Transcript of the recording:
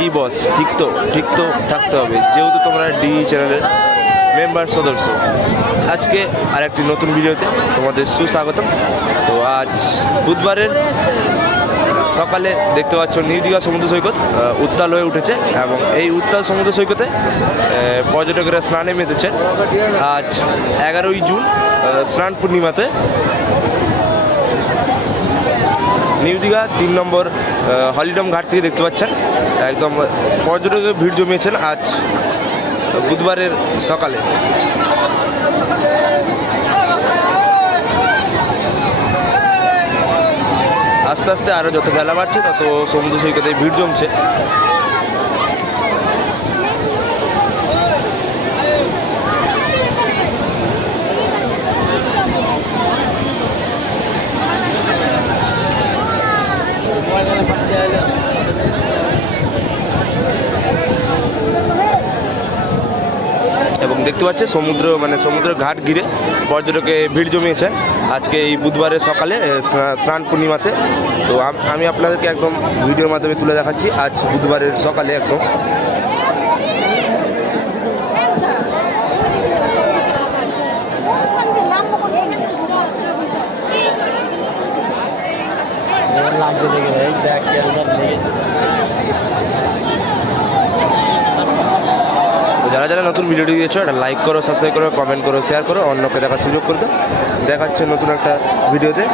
কি বস ঠিক তো ঠিক তো থাকতে হবে। যেহেতু তোমরা ডি চ্যানেলের মেম্বার সদস্য। আজকে আর একটি নতুন ভিডিওতে তোমাদের সুস্বাগতম। তো আজ বুধবারের সকালে দেখতে পাচ্ছ নিউ দীঘা সমুদ্র সৈকত উত্তাল হয়ে উঠেছে এবং এই উত্তাল সমুদ্র সৈকতে পর্যটকেরা স্নানে মেতেছে। আজ এগারোই জুন স্নান পূর্ণিমাতে নিউ দীঘা তিন নম্বর হলিডম ঘাট থেকে দেখতে পাচ্ছেন। একদম পর্যটকের ভিড় জমিয়েছেন আজ বুধবারের সকালে। আস্তে আস্তে আরও যত বেলা বাড়ছে, তত সমুদ্র সৈকতে ভিড় জমছে। এবং দেখতে পাচ্ছে সমুদ্র মানে সমুদ্রের ঘাট ঘিরে পর্যটকে ভিড় জমিয়েছে। আজকে এই বুধবারের সকালে স্নান পূর্ণিমাতে। তো আমি আপনাদেরকে একদম ভিডিওর মাধ্যমে তুলে দেখাচ্ছি। আজ বুধবারের সকালে একদম। দেখ যারা যারা নতুন ভিডিওটি দিয়েছ একটা লাইক করো সাবস্ক্রাইব করো কমেন্ট করো শেয়ার করো, অন্যকে দেখার সুযোগ করে দেখাচ্ছে নতুন একটা ভিডিওতে